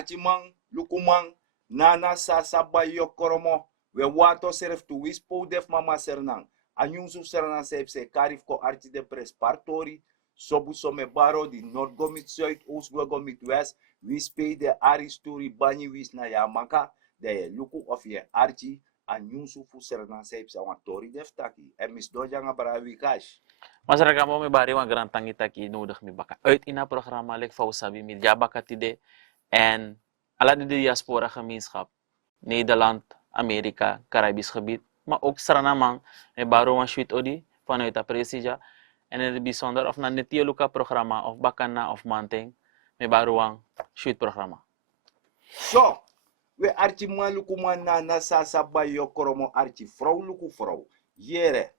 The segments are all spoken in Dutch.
Archimang, Lukumang, Nana Sasaba Yokoromo, we wato serf tu wispo def mama sernang. Anyung su sernang se karif ko archi de pres partori, sobu some baro di Nordgomit Zuid, Oostgomit West, wispe de aristuri bani wis na Yamaka, de luku of je archi, anyung su fu sernang se sa tori def taki. En mis doja nga brawi cash. Masarakat mo may bari wang grantang itaki nodig mi baka. Uit ina programma like Fausabi Media Bakatide en ala de diaspora gemeenschap Nederland, Amerika, Caribisch gebied, maar ook Suriname may baro wang shoot odi vanuit de presija en in het bijzonder of na netioluka programma of bakana of manting may baro wang shoot programma. So, we archi maluku manana sasaba yokoromo archi vrouw luku vrouw. Yere,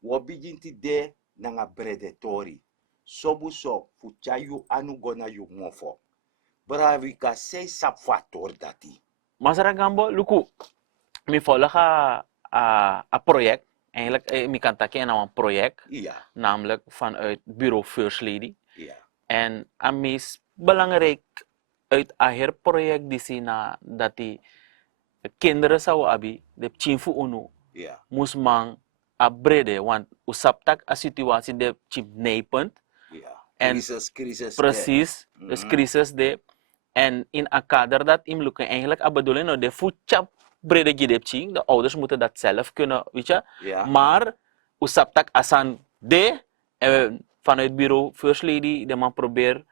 we beginti de nanga predatori. Sobu so, fuchayu anu gona yu mofo. Bravi ka sei sapfator dati. Masarap gambo, luku, mi follow ka a project, eigenlijk mi kantaki en een project, namelijk vanuit Bureau First Lady. En aan meest belangrijk uit aher project die zien dat die kinderen zou hebben, de chinfu unu, moest man abrede, want usaptak a situatie de chip nijpend. En crisis precies, dus crisis de. En in een kader dat im lukken eigenlijk a bedoeling no de voetchap brede gidepching, de ouders moeten dat zelf kunnen, weet je. Maar usaptak asan de vanuit bureau First Lady de man probeert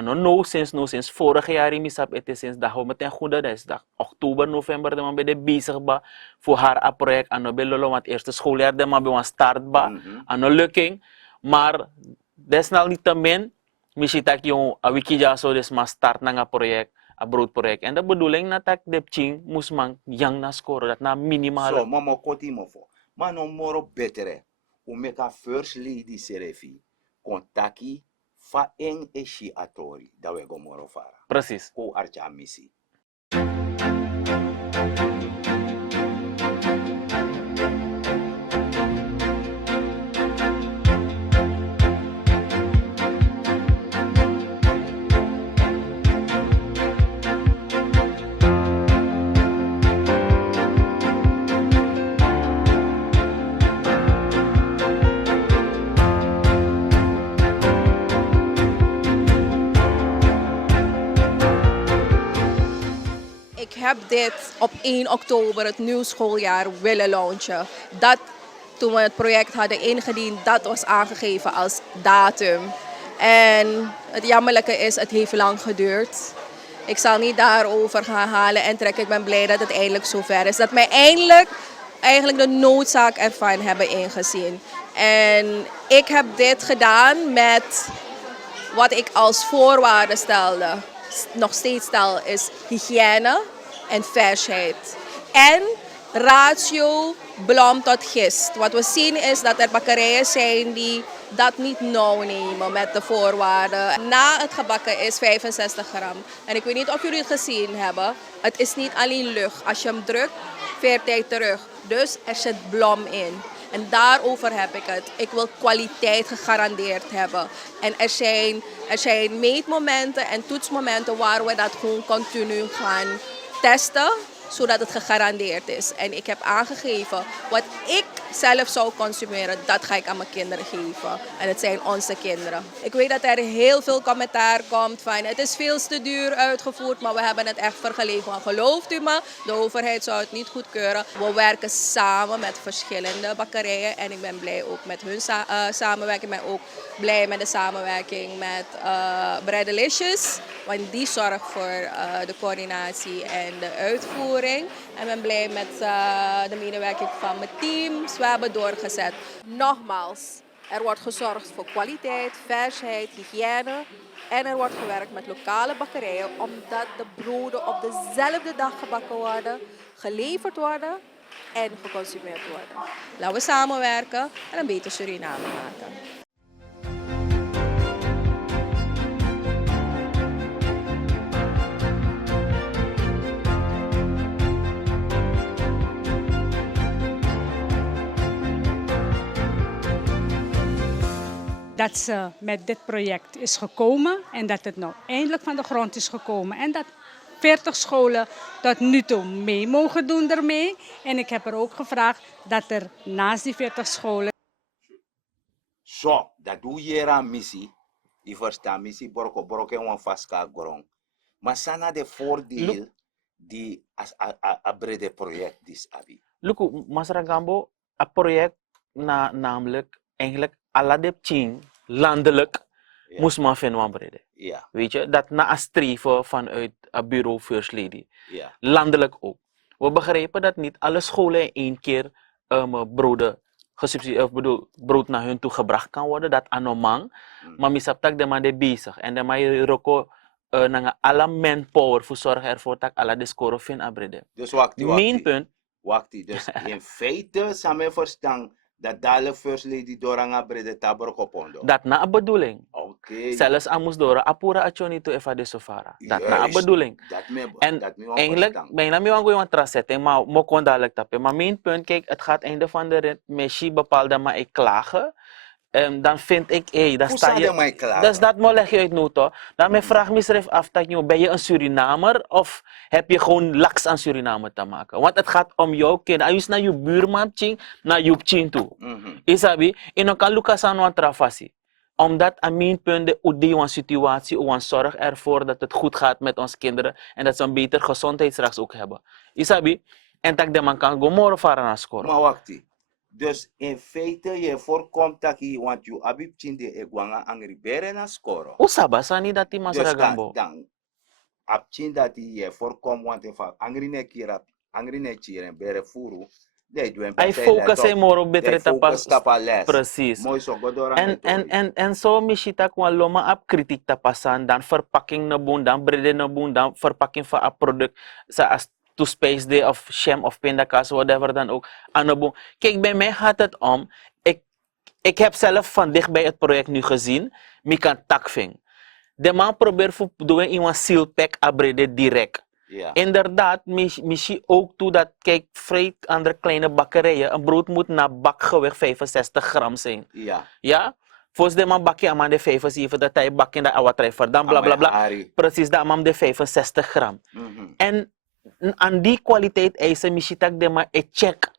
no sinds vorig jaar misap het sinds dat we meteen goed dat is dat oktober november de man bij de bezig ba voor haar project ano belolo want eerste schooljaar de man bij een start ba ano lukking maar desniettemin Misitak yung wiki jaso des mas start na nga project, abroad project. En de bedoeling na tak depching musmang yang na score dat na minimal. So, mama koti mo fo. Mano moro betere. Umeka First Lady serefi. Kontaki fa eng eshi atori. Dawe go moro fara. Precies. Ko archa misi. Ik heb dit op 1 oktober, het nieuw schooljaar, willen launchen. Dat, toen we het project hadden ingediend, dat was aangegeven als datum. En het jammerlijke is, het heeft lang geduurd. Ik zal niet daarover gaan halen en trekken. Ik ben blij dat het eindelijk zover is. Dat wij eigenlijk de noodzaak ervan hebben ingezien. En ik heb dit gedaan met wat ik als voorwaarde stelde. Nog steeds stel is hygiëne en versheid. En ratio bloem tot gist. Wat we zien is dat er bakkerijen zijn die dat niet nauw nemen met de voorwaarden. Na het gebakken is 65 gram. En ik weet niet of jullie het gezien hebben. Het is niet alleen lucht. Als je hem drukt, veert hij terug. Dus er zit bloem in. En daarover heb ik het. Ik wil kwaliteit gegarandeerd hebben. En er zijn meetmomenten en toetsmomenten waar we dat gewoon continu gaan testen, zodat het gegarandeerd is. En ik heb aangegeven wat ik zelf zou consumeren, dat ga ik aan mijn kinderen geven. En het zijn onze kinderen. Ik weet dat er heel veel commentaar komt van het is veel te duur uitgevoerd, maar we hebben het echt vergeleken. Want gelooft u me, de overheid zou het niet goedkeuren. We werken samen met verschillende bakkerijen en ik ben blij ook met hun samenwerking. Ik ben ook blij met de samenwerking met Bredelicious, want die zorgt voor de coördinatie en de uitvoering. En ik ben blij met de medewerking van mijn team. We hebben doorgezet. Nogmaals, er wordt gezorgd voor kwaliteit, versheid, hygiëne. En er wordt gewerkt met lokale bakkerijen, omdat de broden op dezelfde dag gebakken worden, geleverd worden en geconsumeerd worden. Laten we samenwerken en een beter Suriname maken. Dat ze met dit project is gekomen en dat het nou eindelijk van de grond is gekomen. En dat 40 scholen tot nu toe mee mogen doen ermee. En ik heb er ook gevraagd dat er naast die 40 scholen... So, dat doe je aan missie. Je verstaat missie, boroko en vaska grond. Maar sana de voordeel die als a brede project dis abi. Luku, Masra Gambo, een project namelijk eigenlijk aladepching landelijk moest man vinden brede. Ja. Weet je, dat na een streven vanuit het bureau First Lady. Ja. Landelijk ook. We begrijpen dat niet alle scholen in één keer brood naar hun toe gebracht kan worden, dat anomang. Maar misap tak de man de bezig. En de man je roko nanga alle manpower voor zorgen ervoor dat alle de score vinden abrede. Dus wakti. Mijn punt. Wakti. Dus in feite, samen verstaan dat dale First Lady doranga brede tabor kopondo. Dat na een bedoeling. Oké. Zelfs amus dora apura achoni to efa de sofara. Dat na een bedoeling. En eigenlijk ben je niet aan tracetten, maar mo kon dadelijk tappen. Maar mijn punt, kijk, het gaat einde van de rit. Messi bepaalde maar ik klagen. Dan vind ik, dat sta je. Dus dat moet leg je uit nu toch. Dan mijn vraag me af, ben je een Surinamer of heb je gewoon laks aan Suriname te maken? Want het gaat om jouw kind. Als je naar je buurman ching, naar je ching toe. Isabi, en dan kan Lucas aan wat trafasi. Omdat aan mijn punt de een situatie, een zorg ervoor dat het goed gaat met onze kinderen en dat ze een beter gezondheid straks ook hebben. Isabi, en dat de man kan go morgen varen naar scoren. Maar wacht. Dus in feite je voorkomt dat je, want je abib de egwanga ang ribere na scoren. Usaba sani dat die masara gambo. Dan abchin dat je voorkomt, want in feite angrine kira bere furu. Hij focus more op betere tapas. Precies. Mooi zo godora. En zo mishita kwa loma ap kritiek tapasan, dan verpakking na boon, dan brede na boon, dan verpakking van een product sa as to space day of sham of pindakaas, whatever dan ook. Anobo. Kijk, bij mij gaat het om, ik heb zelf van dichtbij het project nu gezien, mi kan takving. De man probeert te doen in een sealpack abrede direct. Ja. Inderdaad, misschien ook toe dat, kijk, vrij andere kleine bakkerijen, een brood moet naar bakgewicht 65 gram zijn. Ja. Ja? Volgens de man bakje aan de 75, dat hij bak in de awatrijver, dan bla bla bla. Precies, dat man de 65 gram. En aan die kwaliteit eisen, misschien dat de man een check.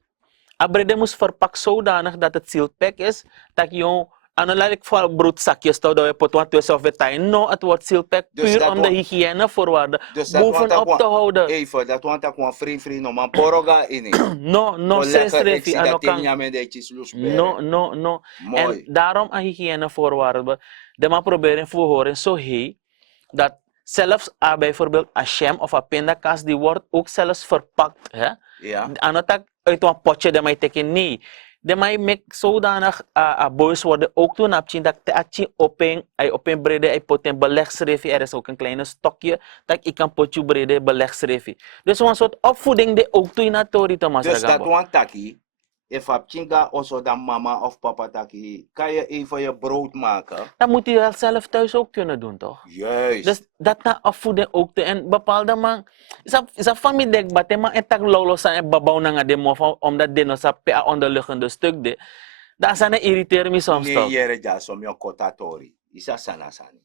Abrede moest verpakt zodanig dat het sealpack is, dat je Analytiek voor broedzakjes dat we pot of tijd. No, het wordt sealpack puur om de hygiënevoorwaarden bovenop te houden. Even, dat want ik free no man poroga in. No, strefi No. En Mooi. daarom aan hygiënevoorwaarden. De man proberen voorhoren zo heet dat zelfs bijvoorbeeld een jam of een pindakaas die wordt ook zelfs verpakt. Hè? Ja. Anotak uit een potje dat mij teken nee. De mij mek zodanig boys worden ook toen op dat te open brede hij pot een belegschreefje. Er is ook een kleine stokje dat ik kan potje brede belegschreefje. Dus een soort opvoeding de ook toen na tori te Dus dat want taki, if apchinga also dan mama of papa taki, kan je even je brood maken. Dan moet hij dat zelf thuis ook kunnen doen toch? Juist. Dus dat na opvoeding ook te en bepaalde man. Is dat familie dek bate maar en tak lolo sa en babau na nga demo omdat dino sa pe onderliggende stuk de. Dat zijn irriteer me soms toch? Nee, jere ja som yo kotatori. Isa sana sani.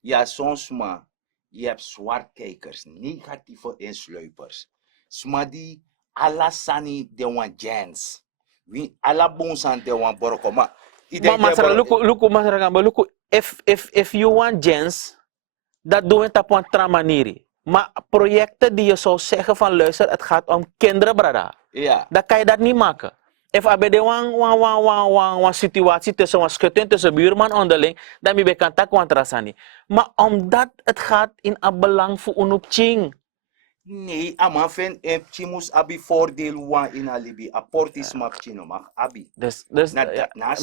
Ja, soms maar je hebt zwartkijkers, negatieve insluipers. Smadi alla sani de wan gens. Wie alla bonsan de wan boroko ma. Look, if you want gens, dat doen we op een andere manier. Maar projecten die je zou zeggen van luister, het gaat om kinderen, brada. Ja. Dan kan je dat niet maken. If er een situatie tussen een schutting, tussen buurman onderling, dan ben je kan tak wantrasani. Maar omdat het gaat in een belang voor een opching. Nee, ama fen chimus abi voordeel wan in alibi. Aportis map chino mag abi. Dus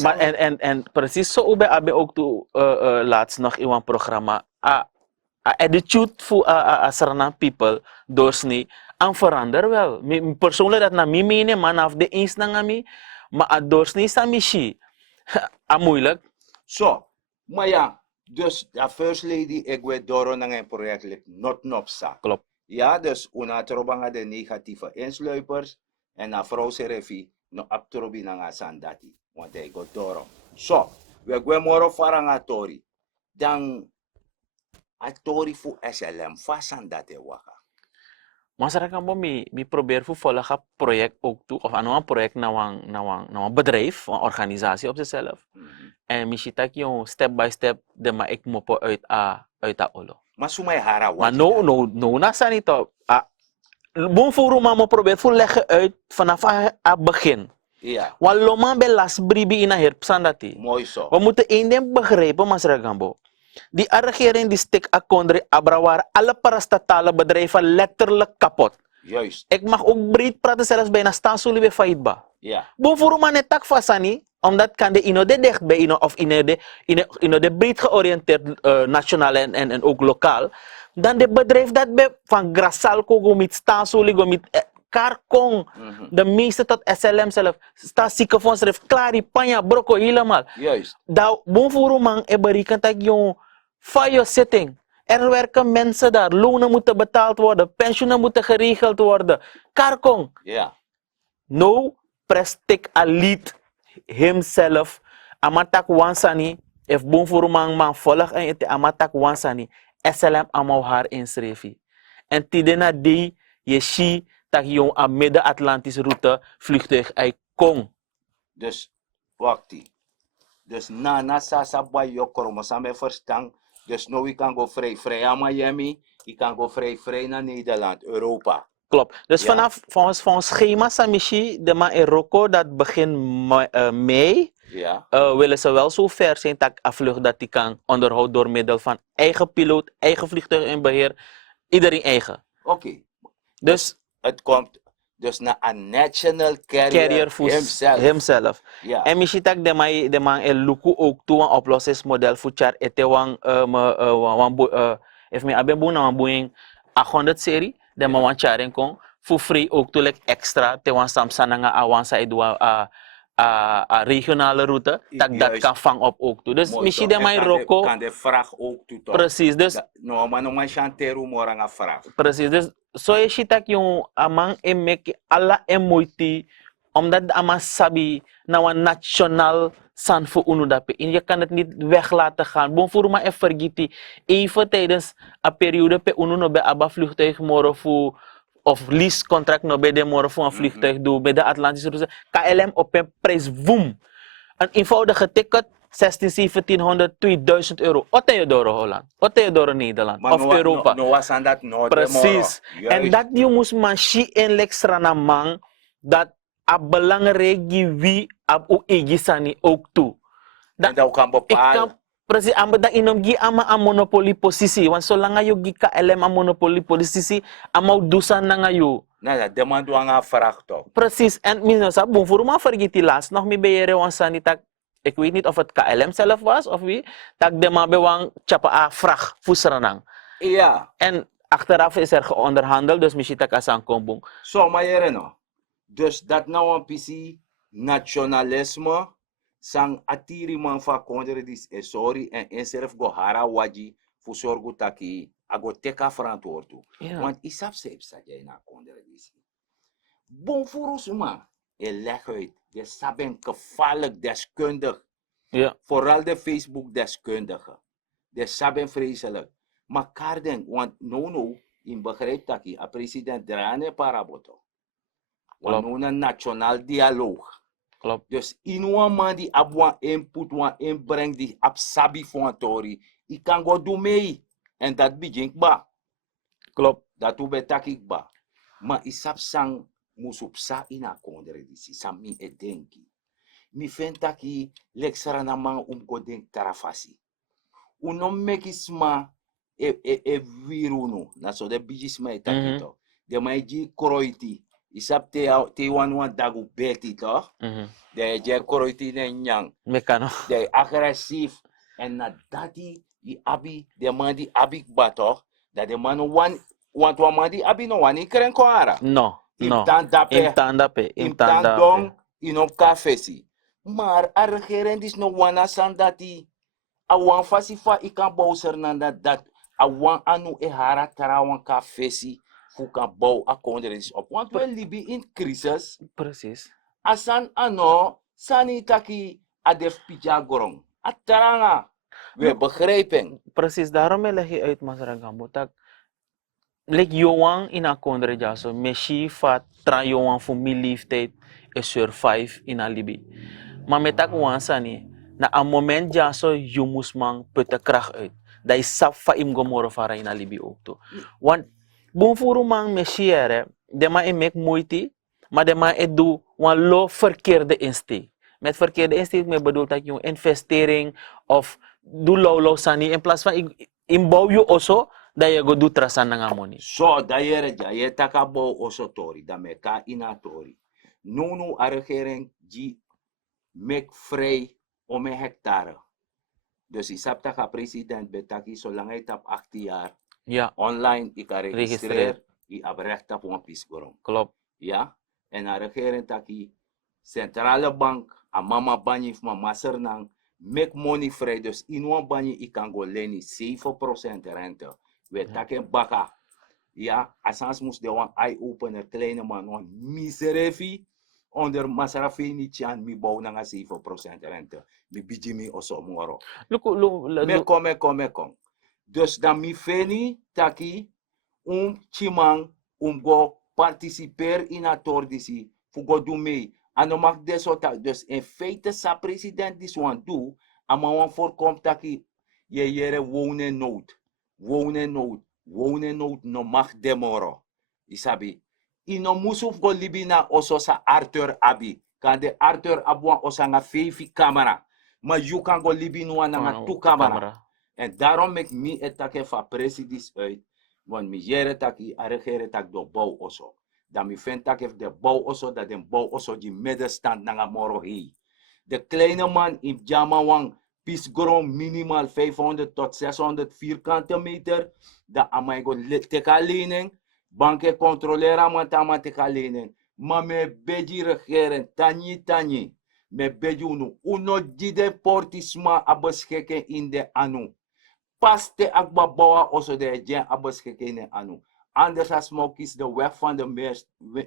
maar en precies zo bij abi ook toe laatst nog in een programma. Attitude voor Suriname people doorsnee aan verander wel. Persoonlijk dat na mij menen, maar af de eens na mij, maar doorsnee is aan mij moeilijk. Zo, maar ja, dus de first lady ik weet door een project not nopsa. Klopt. Ja, dus una trobanga de negatieve insluipers en na vrouw serefi no abtrobi na sandati. Want hij gaat door. Zo, we gaan morgen farangatori. Dan atori fu SLM fasandate waka. Mas Ragambo, mi probeer vervolgen een project ook toe, of een project naar een bedrijf, een organisatie op zichzelf. En misschien dat je step by step de maar ik mopo uit a olo. Maar sumay hara Maar wat. no na sanito. Bon voor maar probeer voor leggen uit vanaf het begin. Ja. Want loman be las bribi in a herpsandati. Mooi zo. We moeten één ding begrijpen, Mas Ragambo. Die regering die stik akondre abrawar alle parastatale bedrijven letterlijk kapot. Juist. Ik mag ook breed praten, zelfs bijna staan zullen we failliet. Ja. Bon voor man het tak fasani, omdat kan de inode dichtbij of inode breed georiënteerd nationaal en ook lokaal. Dan de bedrijf dat be van Grasalco go met staan zullen go met Karkong, de meeste tot SLM zelf, staat ziekenfonds heeft klaar, die panja, broko, helemaal. Juist. Dat bon voor man e berekent dat je fire sitting. Er werken mensen daar, lonen moeten betaald worden, pensioenen moeten geregeld worden. Karkong. Ja. No prestik alit himself. Amatak wansani. If bon voor man volg en het amatak wansani. SLM amau haar inschreven. En tidena die je zie dat je aan midden-Atlantische route vliegtuig uit Kong. Dus, wacht ie. Dus na sasa bij Jokoromo, samen verstaan. Dus nu we kan go vrij aan Miami, je kan go vrij naar Nederland, Europa. Klopt. Dus Ja. vanaf van schema Samishi, de ma Eroko, dat begin mei, Ja. willen ze wel zo ver zijn dat een vlucht dat die kan onderhouden door middel van eigen piloot, eigen vliegtuig in beheer, iedereen eigen. Oké. Dus Het komt dus naar een national carrier voor himself. Ja. En misschien dat de man el luku ook toe een oplossingsmodel voor char ete if me abe boona wan Boeing 800 serie, de man wan charen kon voor free ook toe like extra te wan samsanga awansa edwa a regionale route dat Juist. kan vang op ook toe. Dus Mooi misschien zo. de man En roko kan de vraag ook toe toch? precies. Dus No, maar no man chanteru moranga vraag. precies. Dus so je ziet dat je amang emek alla emoiti omdat de amang sabi na een nationaal san voor unudape. En je kan het niet weg laten gaan. Bon voor maar vergeten. Even tijdens een periode pe unu no be aba vliegtuig moro voor of lease contract no be de moro voor een vliegtuig doen bij de Atlantische route. KLM op een prijs boom. Een eenvoudige ticket 16, 1700, 2000 euro. Wat je door Holland? Wat je door Nederland? Maar Of Europa? No was aan dat no. Precies. En dat je moest manchi in lekstra na man dat a belangrijk wie ab u egisani ook toe. En dat kan Ik bepalen. kan precies aan dat inom gi ama a monopolie positie. Want zolang je gi KLM a monopolie positie, ama dusan na ngayo. Nou ja, demand wanga vraag toch. Precies. En minstens sa bom voor ma vergeet die laatst nog mee bij een sanitak. Ik weet niet of het KLM zelf was of wie. Dat de man bewang chapa a vraag fusranang. Ja. En achteraf is er geonderhandeld, dus misschien dat kan komen. Zo, maar jere no. Dus dat nou een PC nationalisme sang atiri man fa kondre dis sorry en inserf go hara waji fu sorgu taki ago teka verantwoord. Ja. Want isap seep sa jij na kondre dis. Bon furus man. Leg uit. Je saben gevaarlijk deskundig. Ja. Vooral de Facebook deskundigen. De saben vreselijk. Maar Karden, want no, in begrijp dat a president drane paraboto. Want Klopt. een nationaal dialoog. Klopt. Dus in een man die ab wan input, wan inbreng die ab sabi van tori, ik kan go doen mee. En dat begint ba. Klopt. Dat u betakik ba. Maar isap sang musup sa ina kondre disi, sam mi e denki. Mi fentaki leksara na man go denk tarafasi. Unom mekisma e viruno, na so de bijisma e takito. De maiji kroiti. Isap te wan dagu beti toch? De je kroiti ne nyang. Mekano. De agressief. En na dati i abi, de man di abi ba toch? Dat de man want wa man di abi no wan ikren ko ara. No. No. Imtandape. Imtandape. Imtandong inom kafesi. Maar a regering is no wana sandati. Awan fasifa ikan bouser nanda dat. Awan anu e hara tarawan kafesi. Fukan bouw a kondres op. Want we libi in crisis. Precies. Asan ano sanitaki adef pija gorong. Ataranga. We begrijpen. Precies, daarom leg je uit, Masaragambo, dat like Johan in a kondre jaso, meshi fa tra Johan voor mijn leeftijd is survive in Alibi. Maar met dat wansani, na een moment jaso, je moest man putte kracht uit. Dat is sap fa im gomoro fara in Alibi ook toe. Want, bonfuru man meshi ere, de ma mek moeite, maar de ma doe wan lo verkeerde insteek. Met verkeerde insteek me bedoel dat je een investering of doe lo sani in plaats van inbouw je also dat je go do trasan nga money. So, da yere ja, je takabo oso tori, da me ka ina tori. Nunu a regering die mek vrij om een hectare. Dus isap taka president betaki zolang hij tap 18 jaar Ja, online ik kan Registreer. registreren, ik heb recht op een pisgorom. klopt. Ja, en a regering taki centrale bank, a mama banyi of mama sernang, make money vrij. Dus in een banyi ik kan go leni 7% rente. We taken baka. Ja, asans moest de one eye opener kleine man, one miserefi. Onder Masarafi niet chan mi bouw na 7% rente. Mi biji mi oso moro. Me kom. Dus dan mi feni taki chimang go participer in a tordisi fugo do mee. Ano mag desota. Dus in feite sa president dis wan do, ama wan voorkomt taki je jere wonen nood no mag demoro. Isabi. Ino musuf go libina oso sa Arthur Abi. Kan de Arthur Abuan osa nga fefi camera. Maar you kan go libinwa na nga 2 camera. En daarom mek mi etake fa presidis uit. Want mi jere taki a regere tak do bouw oso. Dan mi fen tak if de bouw oso dat den bouw oso die middenstand na nga moro hei. De kleine man in Jamawang pisgrom minimaal 500 tot 600 vierkante meter. Da amai go teka lening. Banken controleren man tama teka lening. Maar me beji regeren tani. Me beji uno jide portisma abescheken in de anu. Paste akbabawa also de jen abescheken in de anu. Anders als smoke is de weg van de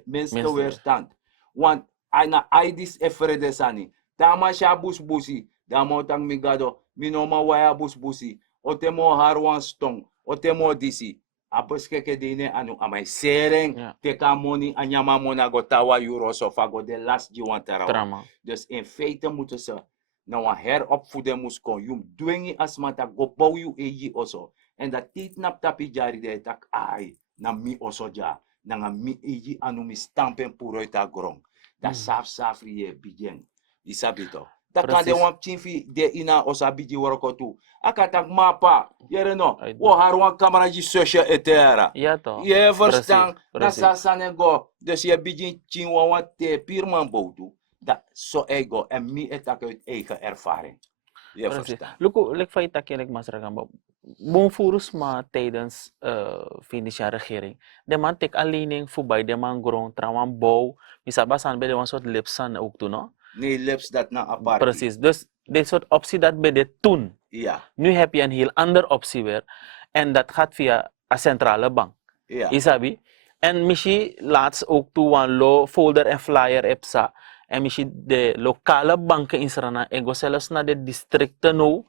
minste weerstand. Want ana aidis efrede sani. Tama sha busi. Damo tang migado. Minoma waya busi. Otemo harwan stong. Otemo disi. Abescheken dine anu amai sereng. Teka money anyama mona gotawa euro so fago de last jiwantara. Dus in feite moeten ze nou een heropvoeden moest komen. Je dwingt als man dat go bouw je eji oso. En dat dit nap tapi jari de tak ai na mi oso ja. Na mi eji anu mi stampen puro ita grong. Dat saf je bijen. Isabito. Dat kan de wan chinfi de ina osa biji woroko tu. Akatak mapa. Jere no. O harwan camera ji sosje etera. Ja toch. Je verstaan. Na sasane go. Dus je bijin chin wan te pirman boutu. Dat zo ego en mi etak uit eigen ervaring. Je verstaan. Luko, lek fay takinek masrakamba. Bonfurus ma tijdens financiële regering. De man tek alleen voorbij de man grond, trouwens bouw. Misabasan bij de een soort lipsan ook toen, no? Nee, lips dat na apart. Precies. Dus dit soort optie dat bij de toen. Ja. Nu heb je een heel andere optie weer. En dat gaat via een centrale bank. Ja. Isabi. En misschien laatst ook toe een lo folder en flyer epsa. En misschien de lokale banken in Suriname. En go zelfs naar de districten nou.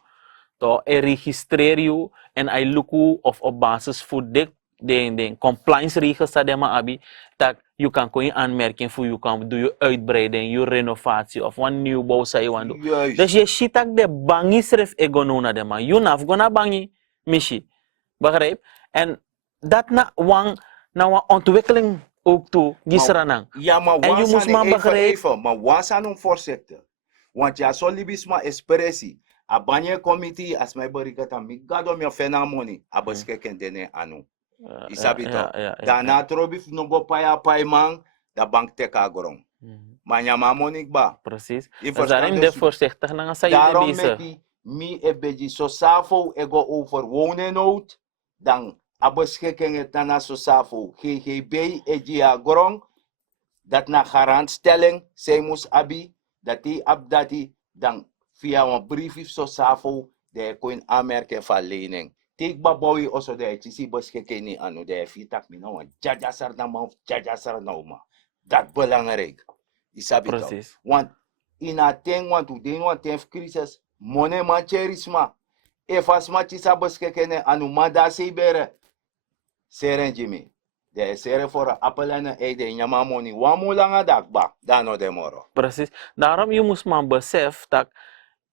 To registreer je en I look of op basis voor de compliance regels dat de abi. Dat je kan gewoon aanmerking voor je kan doen je uitbreiding, je renovatie of een nieuwbouw zou je want doen. Dus je ziet dat de bangi schrijft ego na de man. Je naf gona bangi mishi. Begrijp? En dat na een ontwikkeling ook toe gisranang. Ja, maar en je moest man begrijpen. Maar was aan een voorzitter. Want ja, zo libisma expressie. A banye committee as my barikata mi gado mi ofena money. Abaskeken dene anu. Isabito. Daarna trobif no go paya man. Da bank teka grong. Manya mamonik ba. Precies. Daarom de voorzichtig na sa je bezig. Daarom mi ebeji so safo ego over wonen nood. Dan abaskeken het na so safo. GGB egia grong. Dat na garantstelling. Zij moest abi. Dat die abdati. Dan via een brief zo safo de koin aanmerken van lening. Take baboy also de chisi boskeken ni anu de fitak mi no jaja sar na ma jaja sar na uma. Dat belangrijk. Isabito. Precies. Want in a ten want to den want ten crisis money ma cherisma. If as ma chisa boskeken anu ma da se bere. Seren Jimmy. De seren voor appelen en de nyamamoni. Wamu lang dakba. Dano de moro. Precies. Daarom je moest man besef dat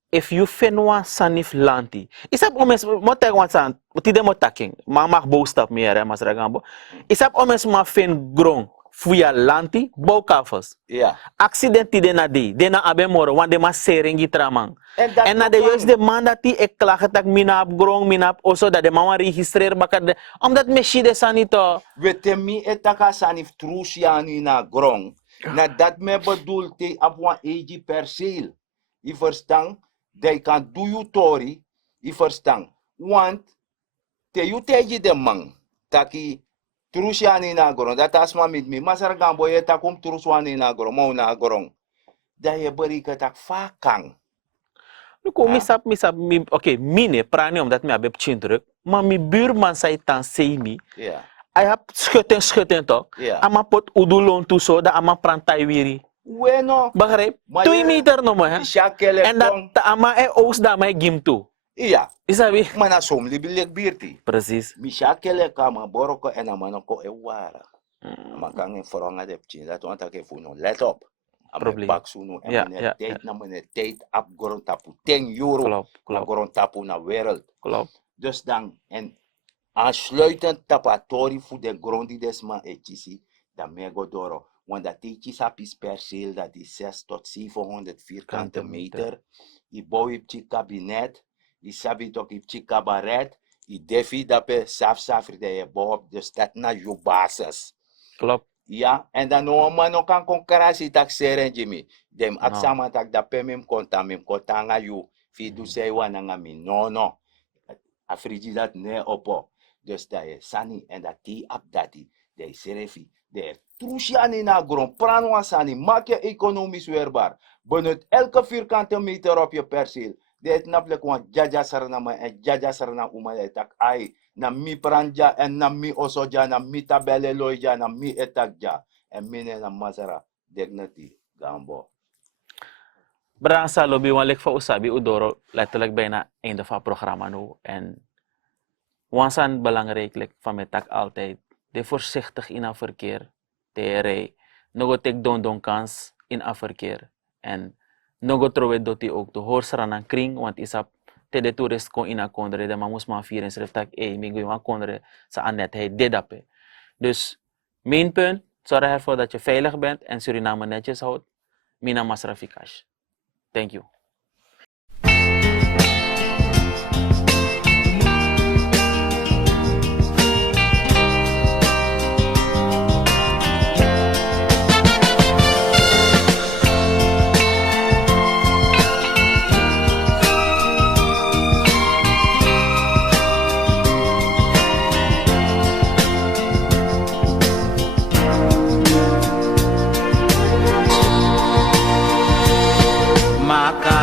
if you finwa sanif lanti. Isap omes mo tek wan san, tide mo taking. Mag boostap meer hè, mas ragambo. Isap omes ma fin grong. Fuya lanti, bou kafas. Ja. Accident tide na di. De na abe moro, wan de ma seringi tramang. En na de ook juist de man dat die ek klagen tak minap grong, minap oso dat de mama registreer bakar de. Omdat meshi de sanito. Wetemi etaka sanif trusiani na grong. Na dat me bedoel te op een egi perceel. Je verstaan? Die kan do you tori. Je verstaan? Want te you tegi de man. Taki trusiani na grong. Dat asma met me. Masar gambo je takum trusiani na grong. Mau na grong. Da je berika tak fakang. Luko, oké, mine, prani omdat me abeb cindruk, maar mijn buurman zei dan semi. Ja. Hij heb schutting toch? Ja. Ama pot udulon tu so, da ama prantai wiri. Bueno. Begrijp? 2 meter no mo, hè? Shakele En dat ama oos da may gim tu. Iya. Isabi? Mana som libilik birti. Precies. Mishakele kama boroko en amanoko ewara. Makang foronga de pchin. Dat want ik even let op. Probleem. Pak suno en Ja, meneer ja, tijd ja. na meneer tijd op grond tapu 10 euro. Klopt, Na klopt, grond tapu na wereld. klopt. Dus dan en aansluitend tapatori voor de grond die desma etisi. Dan mego doro. Want dat is apis perceel dat is 6 tot 700 vierkante meter. I bouw je kabinet. I sabi toch je cabaret. I defi dape safri de je bouw. Dus dat na je basis. Klopt. Ja, en dan no man no kan concurrentie tak seren Jimmy. Dem No. aksama tak da pemim konta nga yu. Fi du say wana mi. No. Afriji dat ne opo. Dus dat je sani en dat die ap dati. De serefi. De trusiani na grond. Pranwa sani. Maak je economisch weerbaar. Benut elke vierkante meter op je perceel. De het naplek wan jaja sarana en jaja sarana umale tak ai. Na mi pranja en na mi osoja na mi tabele loja na mi etakja. En mine na masara. Dignity. Gambo. Brasa lobby wan lek fa usabi udoro letterlijk bijna einde van het programma nu. En wansan belangrijk lek van mijn tak altijd. De voorzichtig in het verkeer. De rij. Nogo tek don kans in het verkeer. En nogo trowe doti ook de hoorsaran aan kring. Want isap te de toerist kon in a kondre. De man moest maar vieren en schrijft tak mingo wan kondre sa anet hij dedape. Dus mijn punt. Zorg ervoor dat je veilig bent en Suriname netjes houdt. Mina Masra Fikash. Thank you. Maka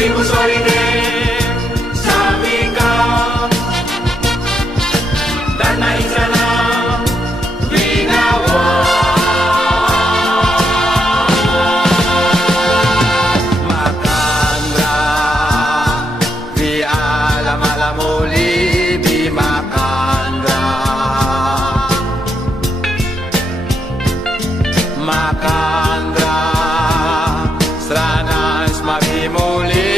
Vimos solide, sabi ka, dan na isa na ginawa. Makandra, di alam uli, di makandra. Makandra, stranas mabimuli.